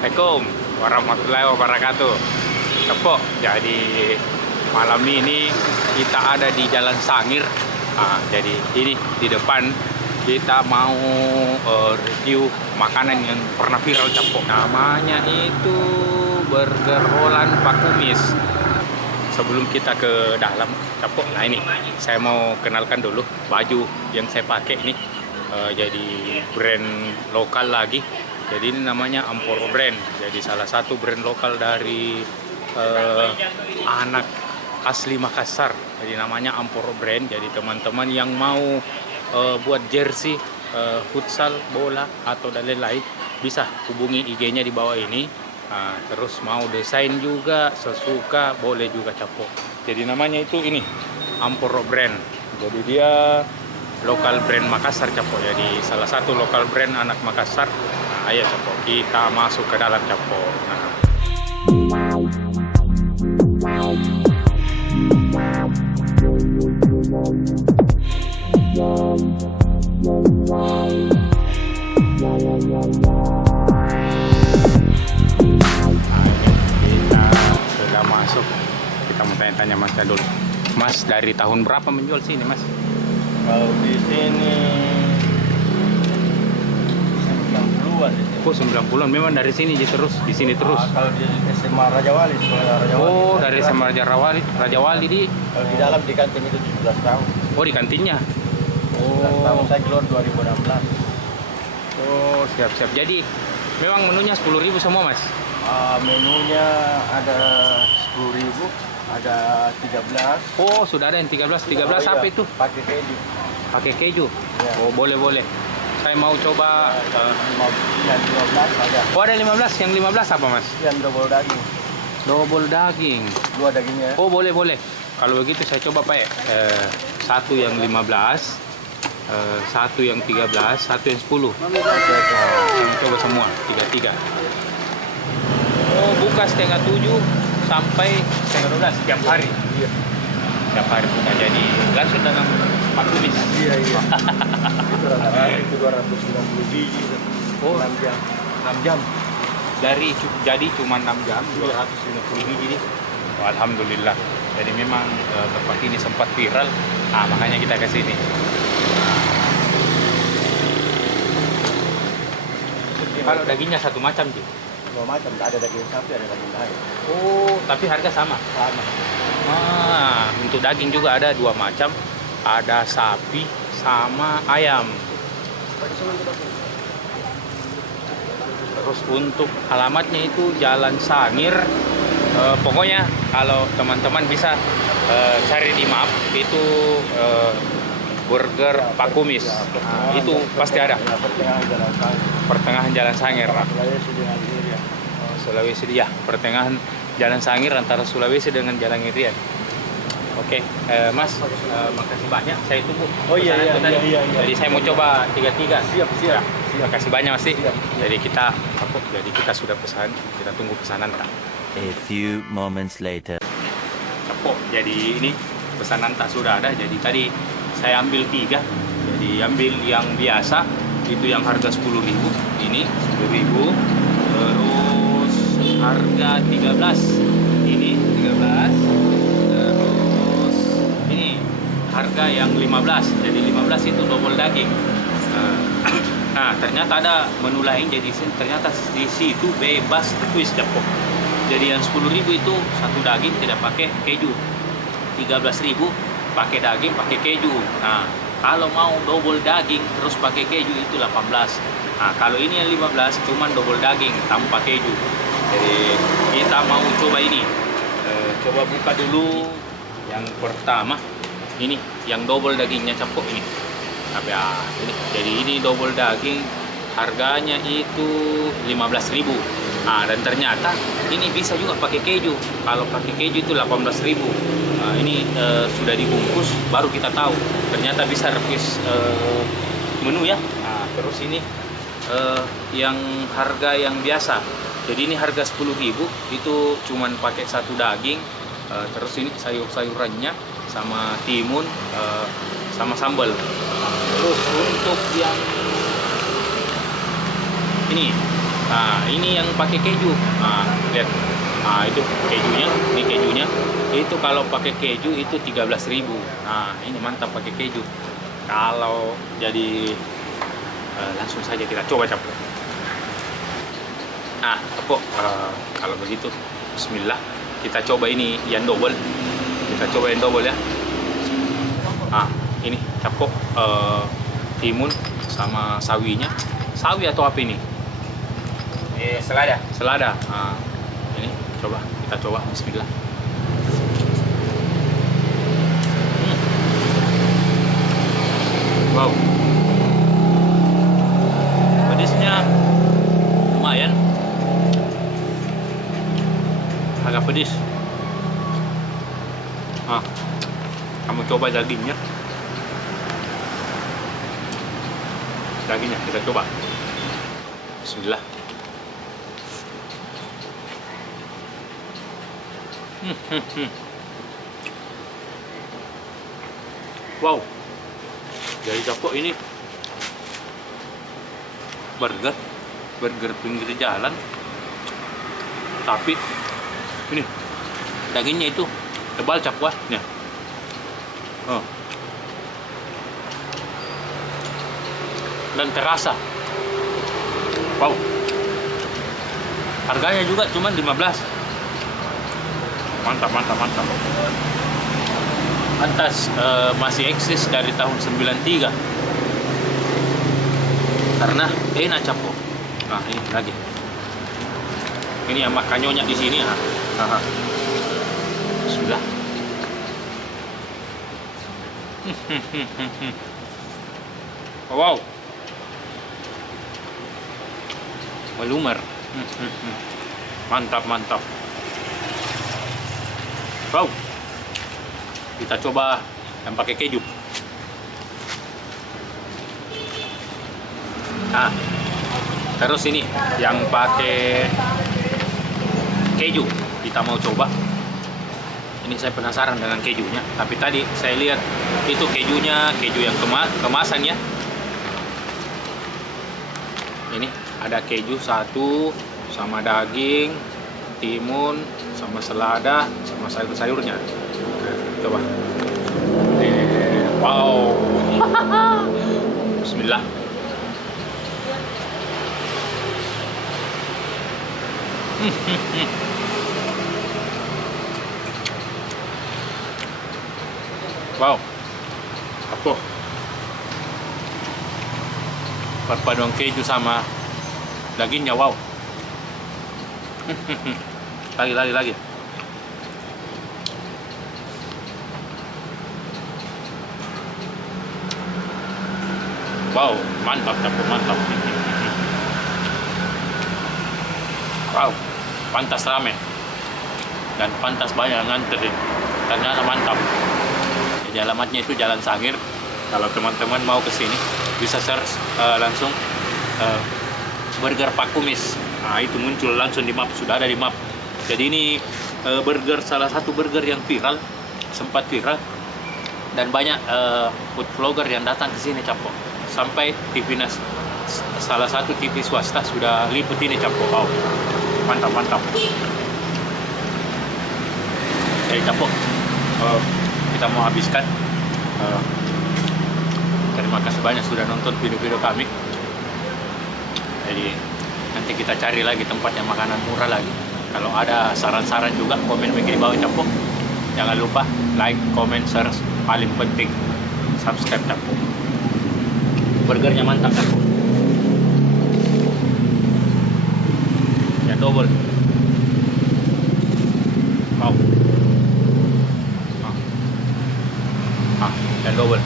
Assalamualaikum warahmatullahi wabarakatuh. Cepok, jadi malam ini kita ada di Jalan Sangir. Jadi ini di depan kita mau review makanan yang pernah viral Cepok. Namanya itu Burger Holland Pak Kumis. Sebelum kita ke dalam Cepok, nah ini saya mau kenalkan dulu baju yang saya pakai ini. Jadi brand lokal lagi. Jadi ini namanya Amporo Brand. Jadi salah satu brand lokal dari anak asli Makassar. Jadi namanya Amporo Brand. Jadi teman-teman yang mau buat jersey, futsal, bola atau dan lain-lain bisa hubungi IG-nya di bawah ini. Terus mau desain juga, sesuka boleh juga Cepok. Jadi namanya itu ini Amporo Brand. Jadi dia lokal brand Makassar Cepok. Jadi salah satu lokal brand anak Makassar. Ayo Cepok, kita masuk ke dalam Cepok. Kita sudah masuk. Kita mau tanya-tanya Mas dulu. Mas dari tahun berapa menjual sini Mas? Kalau di sini 90-an. Oh 90-an, memang dari sini terus, di sini terus. Kalau di SMA Raja Wali, sekolah Raja Wali. Oh, dari SMA Raja Wali di. Kalau di dalam di kantin itu 17 tahun. Oh, di kantinnya. 17 tahun saya keluar 2016. Oh, siap-siap. Jadi memang menunya 10.000 semua, Mas. Menunya ada 10.000, ada 13. Oh, sudah ada yang 13. 13 apa itu? Pakai keju. Pakai keju. Ya. Oh, boleh. Saya mau coba Yang 15 ada. Oh, ada 15. Yang 15 apa, Mas? Yang double daging. Double daging. 2 dagingnya. Oh, boleh. Kalau begitu saya coba, Pak. Satu yang 15, satu yang 13, satu yang 10. Saya coba semua, 3. Oh, buka setengah 7 sampai setengah 12 setiap hari. Iya. Setiap hari buka, jadi langsung dengan Pak Kumis. Iya. Itu rata-rata itu 290 biji. Oh, 6 jam. 6 jam. Jadi cuma 6 jam, 250 biji nih. Oh, alhamdulillah. Jadi memang tempat ini sempat viral. Makanya kita ke sini. Kalau dagingnya satu macam sih. 2 macam, ada daging sapi, ada daging ayam. Oh, tapi harga sama. Sama. Untuk daging juga ada 2 macam. Ada sapi sama ayam. Terus untuk alamatnya itu Jalan Sangir. Pokoknya kalau teman-teman bisa cari di map itu Burger Pak Kumis. Itu pasti ada. Pertengahan Jalan Sangir. Sulawesi dia. Pertengahan Jalan Sangir antara Sulawesi dengan Jalan Irian. Oke, Mas, makasih banyak. Saya tunggu. Oh iya. Jadi saya mau coba 3. Siap. Terima kasih banyak Mas. Siap. Jadi kita sudah pesan. Kita tunggu pesanan tak. A few moments later. Cepok. Jadi ini pesanan tak sudah ada. Jadi tadi saya ambil 3. Jadi ambil yang biasa itu yang harga 10.000. Ini 10.000. Terus harga 13. Ini 13. Terus ini harga yang 15. Jadi 15 itu double daging. Nah, ternyata ada menu lain. Jadi ternyata di situ bebas twist Cepok. Jadi yang 10.000 itu satu daging tidak pakai keju. 13.000 pakai daging pakai keju. Nah, kalau mau double daging terus pakai keju itu 18. Nah, kalau ini yang 15 cuman double daging tanpa keju. Jadi kita mau coba ini. Coba buka dulu yang pertama. Ini yang double dagingnya Cepok ini. Ini. Jadi ini double daging harganya itu 15.000. Dan ternyata ini bisa juga pakai keju. Kalau pakai keju itu 18.000. Ini sudah dibungkus, baru kita tahu. Ternyata bisa request menu ya. Terus ini yang harga yang biasa. Jadi ini harga 10.000 itu cuman pakai satu daging. Terus ini sayur-sayurannya sama timun sama sambal. Terus untuk yang ini Nah, ini yang pakai keju. Nah, lihat. Nah, itu kejunya, ini kejunya. Itu kalau pakai keju itu 13.000. Nah, ini mantap pakai keju. Kalau jadi langsung saja kita coba Capo. Nah, Capo, kalau begitu bismillah, kita coba ini yang double. Kita coba yang double ya. Nah, ini Capo, timun sama sawinya. Sawi atau apa ini? Selada. Selada. Nah, ini coba, kita coba bismillah. Wow. Pedisnya lumayan. Agak pedis. Ah, kamu coba dagingnya. Dagingnya kita coba. Bismillah. Wow. Jadi Capo ini burger pinggir jalan, tapi ini dagingnya itu tebal Capo ya. Oh. Dan terasa. Wow. Harganya juga cuma 15. Mantap. Pantas masih eksis dari tahun 93. Karena enak Capo. Nah, ini lagi. Ini yang makannya di sini ya. Sudah. Wow. Melumer. Mantap. Wow. Kita coba yang pakai keju. Nah, terus ini yang pakai keju kita mau coba. Ini saya penasaran dengan kejunya. Tapi tadi saya lihat itu kejunya, keju yang kemasan ya. Ini ada keju satu sama daging, timun, sama selada, sama sayur-sayurnya. Coba. Wow. Bismillah. Wow. Apa? Perpaduan keju sama dagingnya, wow. Lagi. Wow, mantap. Wow, pantas rame dan pantas banyak nganterin. Ternyata mantap. Jadi alamatnya itu Jalan Sangir. Kalau teman-teman mau ke sini bisa search langsung burger Pak Kumis. Nah, itu muncul langsung di map, sudah ada di map. Jadi ini burger, salah satu burger yang viral, sempat viral, dan banyak food vlogger yang datang ke sini Capo. Sampai TV salah satu TV swasta sudah liput ini Capo. Wow, mantap. Jadi Capo, kita mau habiskan. Terima kasih banyak sudah nonton video-video kami. Jadi nanti kita cari lagi tempat yang makanan murah lagi. Kalau ada saran-saran juga komen di bawah Capo. Jangan lupa like, comment, share, paling penting subscribe Capo. Burgernya mantap Capo. Ya double. Wow. Ya double.